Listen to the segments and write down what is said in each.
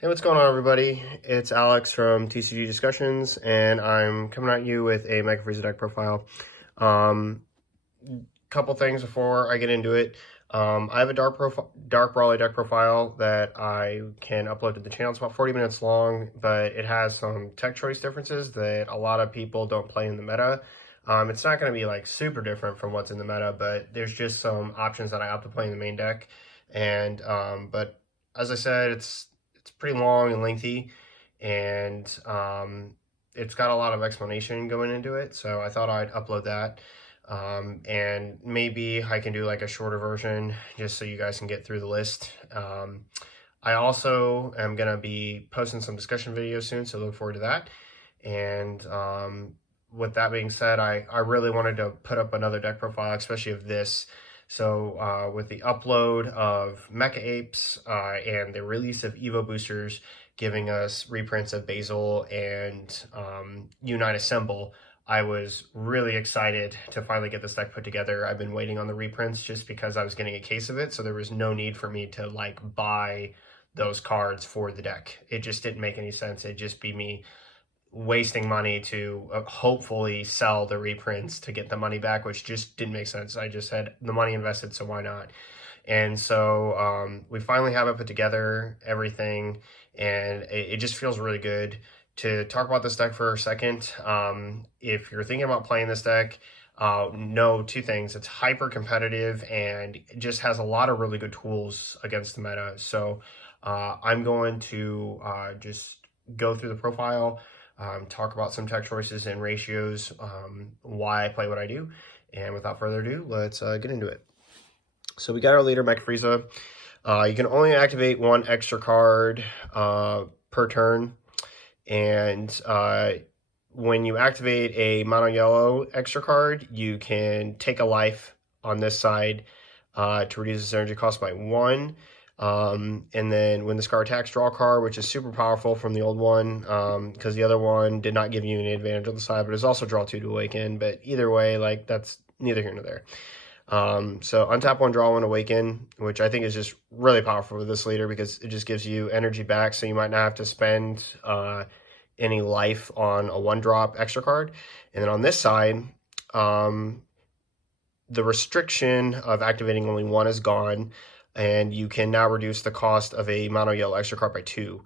Hey, what's going on, everybody? It's Alex from TCG Discussions, and I'm coming at you with a Mecha Frieza deck profile. Um, Couple things before I get into it. I have a dark Brawly deck profile that I can upload to the channel. It's about 40 minutes long, but it has some tech choice differences that a lot of people don't play in the meta. It's not going to be like super different from what's in the meta, but there's just some options that I opt to play in the main deck. And but as I said, it's pretty long and lengthy, and it's got a lot of explanation going into it. So I thought I'd upload that. And maybe I can do like a shorter version just so you guys can get through the list. I also am going to be posting some discussion videos soon, so look forward to that. And with that being said, I really wanted to put up another deck profile, especially of this. So with the upload of Mecha Apes and the release of Evo Boosters giving us reprints of Basil and Unite Assemble, I was really excited to finally get this deck put together. I've been waiting on the reprints just because I was getting a case of it, so there was no need for me to like buy those cards for the deck. It just didn't make any sense. It'd just be me wasting money to hopefully sell the reprints to get the money back, which just didn't make sense. I just had the money invested, so why not? And so we finally have it put together, everything, and it just feels really good to talk about this deck for a second. If you're thinking about playing this deck, know two things. It's hyper competitive and it just has a lot of really good tools against the meta. So I'm going to just go through the profile, talk about some tech choices and ratios, why I play what I do. And without further ado, let's get into it. So we got our leader, Mecha Frieza. You can only activate one extra card per turn. And when you activate a mono yellow extra card, you can take a life on this side to reduce its energy cost by 1. And then when this card attacks, draw a card, which is super powerful from the old one, because the other one did not give you any advantage on the side, but it's also draw 2 to awaken. But either way, like that's neither here nor there. So untap 1, draw 1, awaken, which I think is just really powerful with this leader because it just gives you energy back, so you might not have to spend any life on a 1-drop extra card. And then on this side, the restriction of activating only 1 is gone, and you can now reduce the cost of a mono yellow extra card by 2.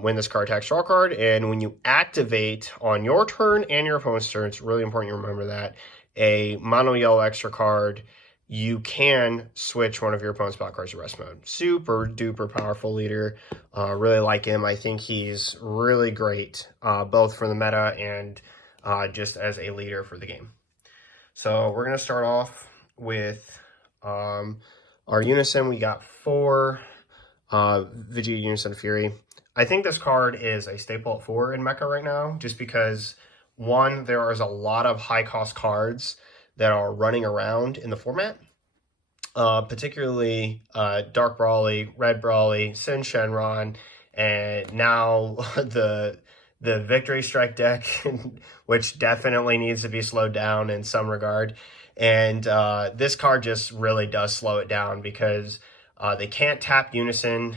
When this card attacks, draw a card, and when you activate on your turn and your opponent's turn, it's really important you remember that, a mono yellow extra card, you can switch one of your opponent's battle cards to rest mode. Super duper powerful leader. Really like him. I think he's really great, both for the meta and just as a leader for the game. So we're going to start off with our Unison. We got 4 Vegeta Unison Fury. I think this card is a staple at 4 in Mecha right now, just because, one, there is a lot of high-cost cards that are running around in the format, particularly Dark Brawly, Red Brawly, Sin Shenron, and now the Victory Strike deck, which definitely needs to be slowed down in some regard. And this card just really does slow it down because they can't tap Unison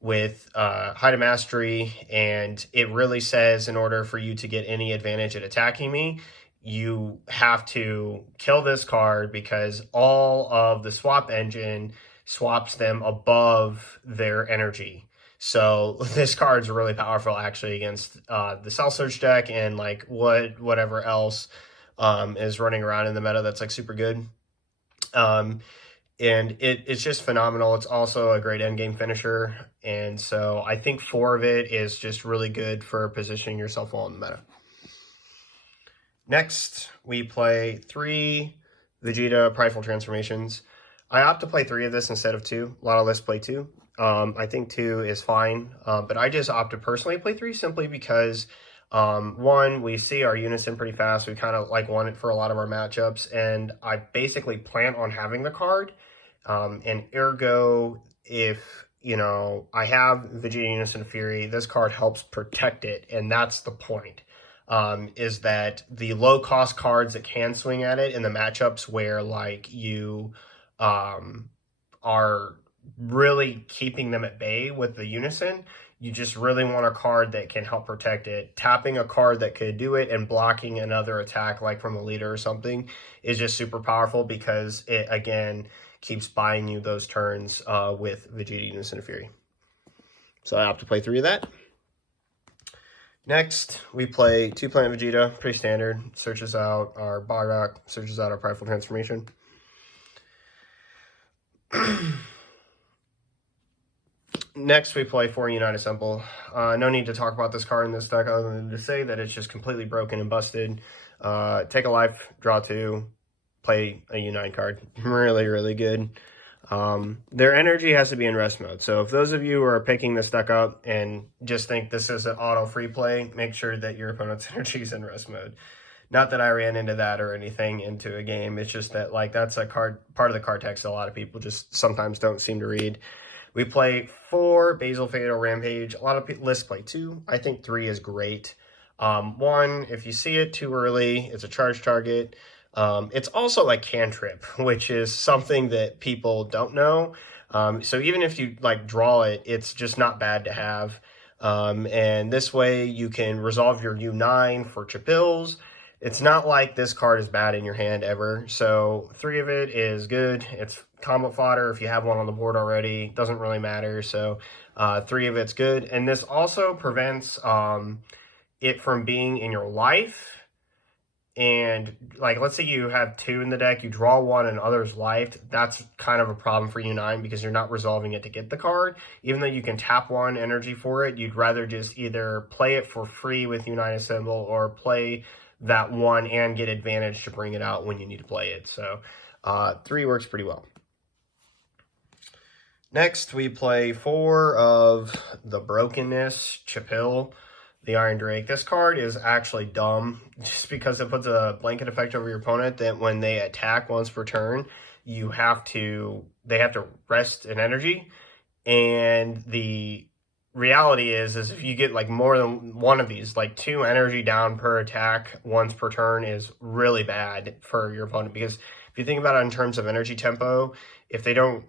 with Height of Mastery, and it really says in order for you to get any advantage at attacking me, you have to kill this card because all of the swap engine swaps them above their energy. So this card's really powerful actually against the Cell Surge deck and like whatever else is running around in the meta that's like super good. And it's just phenomenal. It's also a great endgame finisher. And so I think 4 of it is just really good for positioning yourself well in the meta. Next, we play 3 Vegeta Prideful Transformations. I opt to play 3 of this instead of 2. A lot of lists play 2. I think 2 is fine, but I just opt to personally play 3 simply because, 1, we see our Unison pretty fast. We kind of like want it for a lot of our matchups, and I basically plan on having the card. And ergo, if, you know, I have Vegeta Unison Fury, this card helps protect it, and that's the point. Is that the low-cost cards that can swing at it in the matchups where, like, you are really keeping them at bay with the Unison. You just really want a card that can help protect it. Tapping a card that could do it and blocking another attack like from a leader or something is just super powerful because it, again, keeps buying you those turns with Vegeta Unison of Fury. So I have to play 3 of that. Next, we play 2 Planet Vegeta, pretty standard. Searches out our Bardock, searches out our Prideful Transformation. Next, we play 4 United Symbol. No need to talk about this card in this deck other than to say that it's just completely broken and busted. Take a life, draw 2, play a Unite card. Really, really good. Their energy has to be in rest mode. So if those of you who are picking this deck up and just think this is an auto free play, make sure that your opponent's energy is in rest mode. Not that I ran into that or anything into a game. It's just that like that's a part of the card text a lot of people just sometimes don't seem to read. We play 4 Basil Fatal Rampage. A lot of lists play 2. I think 3 is great. 1, if you see it too early, it's a charge target. It's also a cantrip, which is something that people don't know. So even if you like draw it, it's just not bad to have. And this way you can resolve your U9 for Chapils. It's not like this card is bad in your hand ever. So 3 of it is good. It's combo fodder. If you have one on the board already, doesn't really matter. So 3 of it's good. And this also prevents it from being in your life. And like, let's say you have 2 in the deck, you draw 1 and others lifed. That's kind of a problem for U9 because you're not resolving it to get the card. Even though you can tap 1 energy for it, you'd rather just either play it for free with United Symbol or play that 1 and get advantage to bring it out when you need to play it. So 3 works pretty well. Next, we play 4 of the Brokenness Chapil, the Iron Drake. This card is actually dumb just because it puts a blanket effect over your opponent that when they attack once per turn, they have to rest an energy. And the reality is if you get like more than one of these, like 2 energy down per attack once per turn is really bad for your opponent. Because if you think about it in terms of energy tempo, if they don't,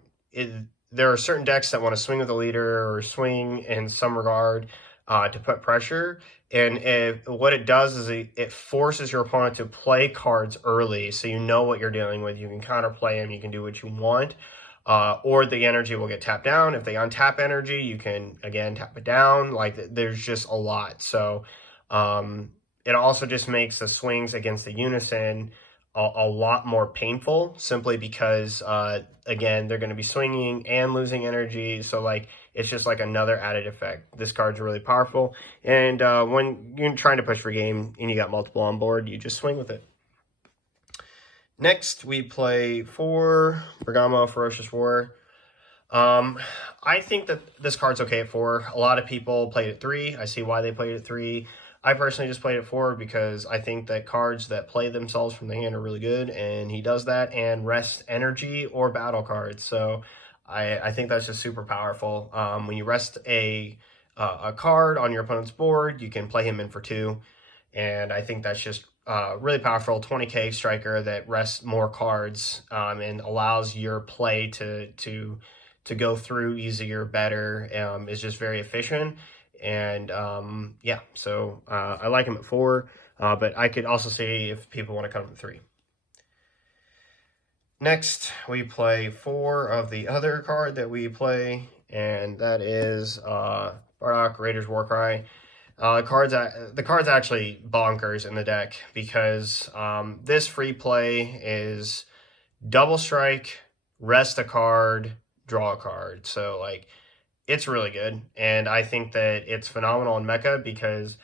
there are certain decks that want to swing with the leader or swing in some regard to put pressure. And what it does is it forces your opponent to play cards early so you know what you're dealing with. You can counterplay them, you can do what you want. Or the energy will get tapped down. If they untap energy, you can, again, tap it down. Like, there's just a lot. So it also just makes the swings against the Unison a lot more painful simply because, again, they're going to be swinging and losing energy. So, like, it's just like another added effect. This card's really powerful. And when you're trying to push for game and you got multiple on board, you just swing with it. Next, we play 4 Bergamo Ferocious War. I think that this card's okay at 4. A lot of people played at 3. I see why they played at 3. I personally just played at 4 because I think that cards that play themselves from the hand are really good, and he does that, and rest energy or battle cards. So I think that's just super powerful. When you rest a card on your opponent's board, you can play him in for 2. And I think that's just really powerful. 20k striker that rests more cards and allows your play to go through easier, better. Is just very efficient. And yeah, so I like him at 4. But I could also see if people want to cut him at 3. Next, we play 4 of the other card that we play, and that is Bardock Raiders Warcry. The card's actually bonkers in the deck because this free play is double strike, rest a card, draw a card. So like it's really good, and I think that it's phenomenal in Mecha because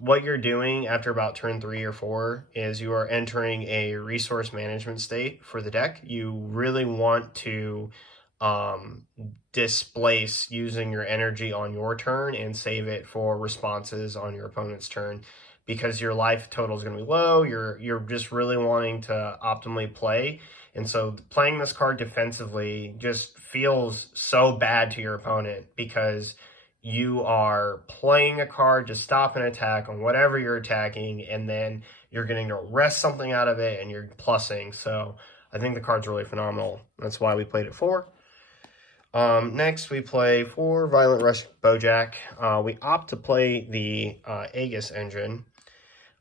what you're doing after about turn 3 or 4 is you are entering a resource management state for the deck. You really want to displace using your energy on your turn and save it for responses on your opponent's turn because your life total is going to be low. You're just really wanting to optimally play. And so playing this card defensively just feels so bad to your opponent because you are playing a card to stop an attack on whatever you're attacking, and then you're getting to rest something out of it and you're plussing. So I think the card's really phenomenal. That's why we played it 4. Next, we play 4 Violent Rush Bojack. We opt to play the Aegis engine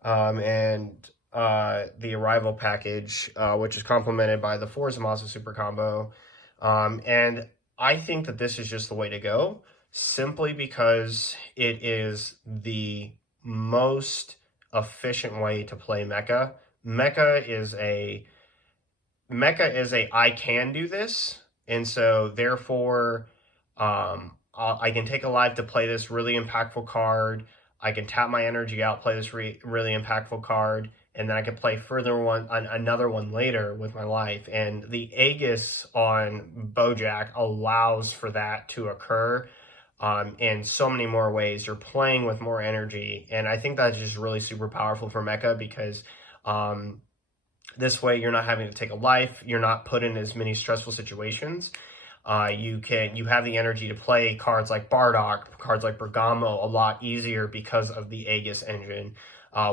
and the Arrival package, which is complemented by the 4 Zamasu Super Combo. And I think that this is just the way to go, simply because it is the most efficient way to play Mecha. Mecha is a I can do this, and so therefore, I can take a life to play this really impactful card. I can tap my energy out, play this really impactful card, and then I can play another one later with my life. And the Aegis on Bojack allows for that to occur in so many more ways. You're playing with more energy, and I think that's just really super powerful for Mecha because this way, you're not having to take a life. You're not put in as many stressful situations. You have the energy to play cards like Bardock, cards like Bergamo a lot easier because of the Aegis engine,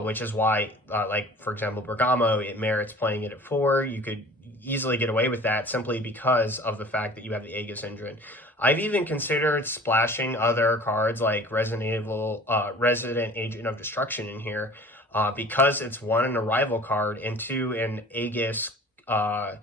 which is why, like for example, Bergamo, it merits playing it at 4. You could easily get away with that simply because of the fact that you have the Aegis engine. I've even considered splashing other cards like Resident Agent of Destruction in here. Because it's 1, an Arrival card, and 2, an Aegis, a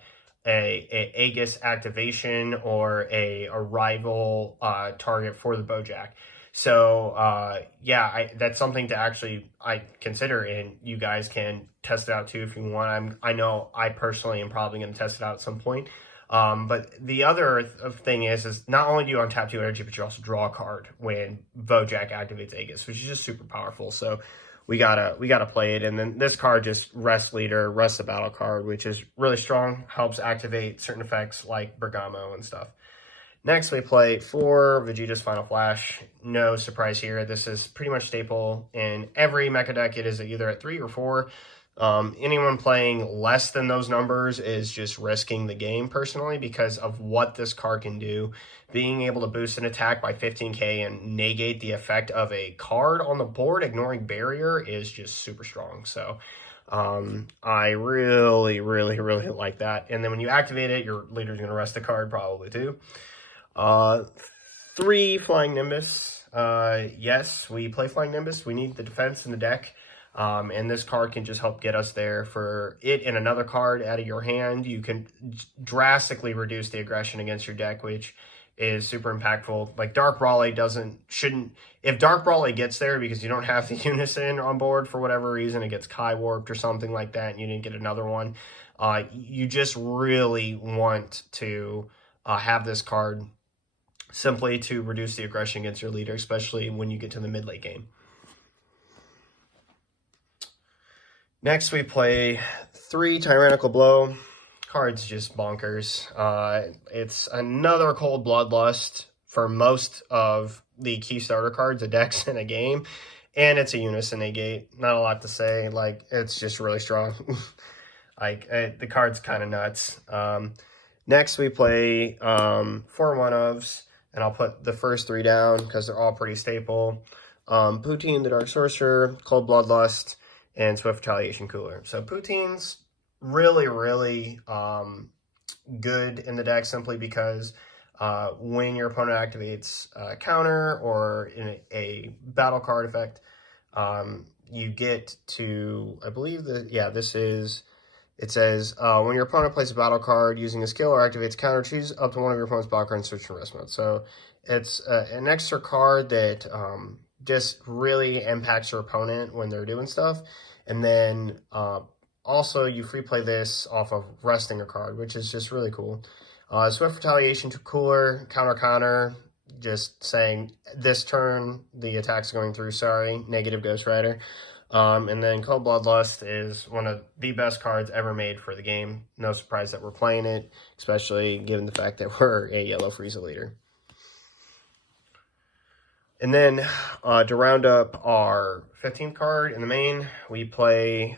Aegis activation or a Arrival target for the Bojack. So yeah, that's something to actually I consider, and you guys can test it out too if you want. I know I personally am probably going to test it out at some point. But the other thing is not only do you untap 2 energy, but you also draw a card when Bojack activates Aegis, which is just super powerful. So we gotta play it. And then this card just rests leader, rests the battle card, which is really strong, helps activate certain effects like Bergamo and stuff. Next, we play 4 Vegeta's Final Flash. No surprise here. This is pretty much staple in every mecha deck. It is either at 3 or 4. Anyone playing less than those numbers is just risking the game personally because of what this card can do. Being able to boost an attack by 15k and negate the effect of a card on the board, ignoring barrier, is just super strong. So I really, really, really like that. And then when you activate it, your leader's going to rest the card probably too. 3 Flying Nimbus. Yes, we play Flying Nimbus. We need the defense in the deck. And this card can just help get us there. For it and another card out of your hand, you can drastically reduce the aggression against your deck, which is super impactful. Like Dark Brawley shouldn't, if Dark Brawley gets there because you don't have the Unison on board for whatever reason, it gets Kai warped or something like that, and you didn't get another one, you just really want to have this card simply to reduce the aggression against your leader, especially when you get to the mid-late game. Next, we play 3 Tyrannical Blow. Card's just bonkers. It's another Cold Bloodlust for most of the key starter cards, the decks in a game, and it's a Unison negate. Not a lot to say. Like, it's just really strong. The card's kind of nuts. Next, we play 4 one-ofs, and I'll put the first 3 down because they're all pretty staple. Poutine, the Dark Sorcerer, Cold Bloodlust, and Swift Retaliation Cooler. So Poutine's really, really good in the deck simply because when your opponent activates counter or in a battle card effect, you get to, I believe that, yeah, this is, it says, when your opponent plays a battle card using a skill or activates counter, choose up to one of your opponent's battle cards and switch to rest mode. So it's an extra card that just really impacts your opponent when they're doing stuff. And then also you free play this off of resting a card, which is just really cool. Swift Retaliation to Cooler, counter, just saying this turn the attack's going through, sorry, negative Ghost Rider. And then Cold Bloodlust is one of the best cards ever made for the game. No surprise that we're playing it, especially given the fact that we're a Yellow Frieza leader. And then to round up our 15th card in the main, we play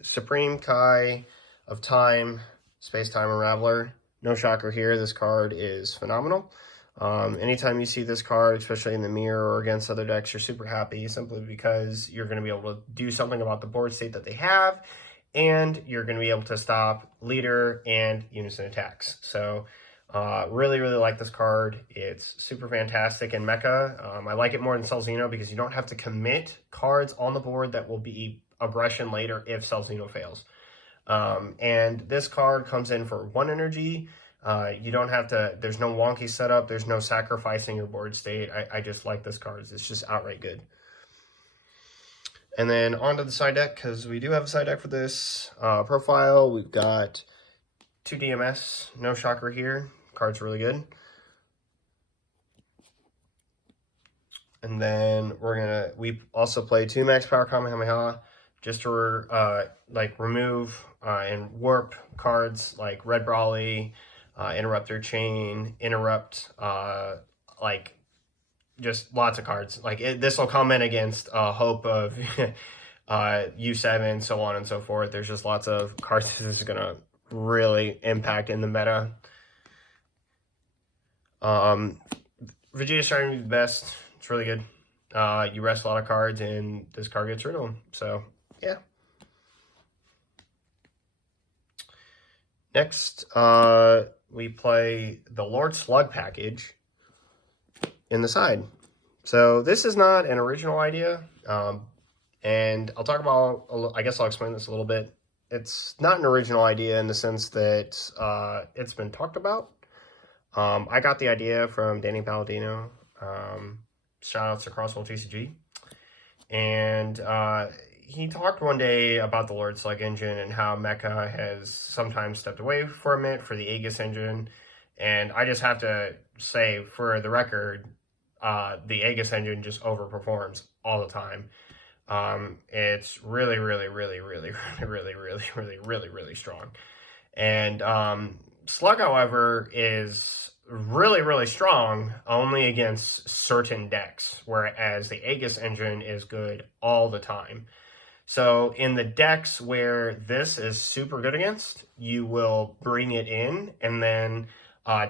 Supreme Kai of Time, Space-Time Unraveler. No shocker here, this card is phenomenal. Anytime you see this card, especially in the mirror or against other decks, you're super happy simply because you're going to be able to do something about the board state that they have, and you're going to be able to stop leader and unison attacks. So Really, really like this card. It's super fantastic in Mecha. I like it more than Celzino because you don't have to commit cards on the board that will be aggression later if Celzino fails. And this card comes in for 1 energy. You don't have to, there's no wonky setup. There's no sacrificing your board state. I just like this card. It's just outright good. And then onto the side deck, because we do have a side deck for this profile. We've got 2 DMS, no shocker here. Card's really good. And then we also play 2 max power Kamehameha just to remove and warp cards like Red Brawly, interrupt their chain, interrupt, just lots of cards. This will come in against Hope of U7, so on and so forth. There's just lots of cards this is gonna really impact in the meta. Vegeta's trying to be the best. It's really good. You rest a lot of cards, and this card gets rid of them. So, yeah. Next, we play the Lord Slug package in the side. So, this is not an original idea. And I'll talk about, I guess I'll explain this a little bit. It's not an original idea in the sense that it's been talked about. I got the idea from Danny Palladino. Shout outs to Crosswell TCG. And he talked one day about the Lord Slug engine and how Mecha has sometimes stepped away from it for the Aegis engine. And I just have to say, for the record, the Aegis engine just overperforms all the time. It's really, really, really, really, really, really, really, really, really strong. And Slug, however, is really, really strong only against certain decks, whereas the Aegis engine is good all the time. So in the decks where this is super good against, you will bring it in and then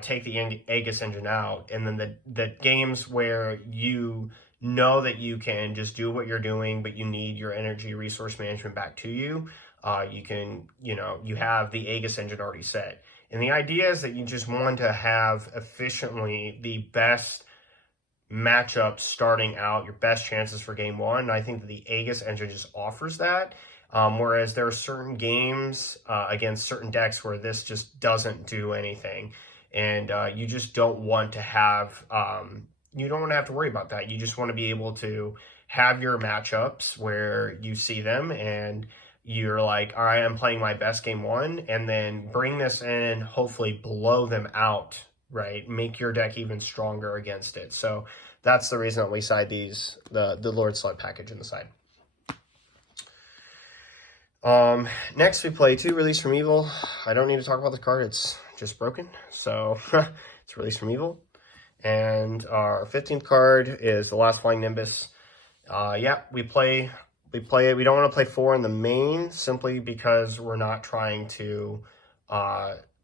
take the Aegis engine out. And then the games where you know that you can just do what you're doing, but you need your energy resource management back to you, you have the Aegis engine already set. And the idea is that you just want to have efficiently the best matchup starting out, your best chances for game one. And I think that the Aegis engine just offers that. Whereas there are certain games against certain decks where this just doesn't do anything. And you just don't want to have, you don't want to have to worry about that. You just want to be able to have your matchups where you see them and you're like, all right, I'm playing my best game one, and then bring this in, hopefully blow them out, right? Make your deck even stronger against it. So that's the reason that we side the Lord Slug package in the side. Next we play 2 Release from Evil. I don't need to talk about the card, it's just broken. So it's Release from Evil. And our 15th card is the Last Flying Nimbus. Yeah, we play it. We don't want to play 4 in the main simply because we're not trying to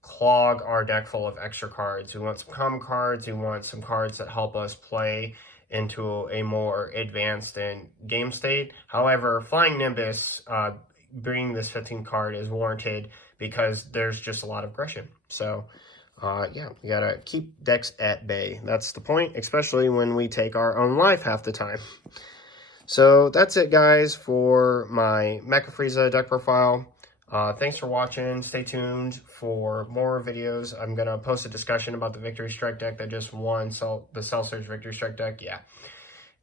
clog our deck full of extra cards. We want some common cards. We want some cards that help us play into a more advanced and game state. However, Flying Nimbus, bringing this 15th card is warranted because there's just a lot of aggression. So, yeah, we gotta keep decks at bay. That's the point, especially when we take our own life half the time. So that's it, guys, for my Mecha Frieza deck profile. Thanks for watching. Stay tuned for more videos. I'm going to post a discussion about the Victory Strike deck that just won, the Cell Surge Victory Strike deck, yeah.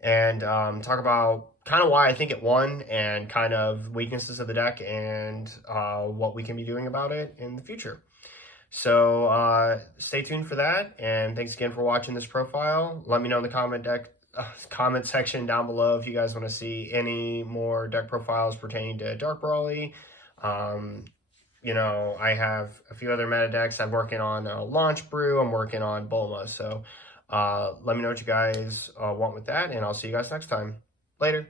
And talk about kind of why I think it won and kind of weaknesses of the deck and what we can be doing about it in the future. So stay tuned for that, and thanks again for watching this profile. Let me know in the comment section down below if you guys want to see any more deck profiles pertaining to Dark Brawly. You know, I have a few other meta decks. I'm working on Launch Brew. I'm working on Bulma. So let me know what you guys want with that, and I'll see you guys next time. Later.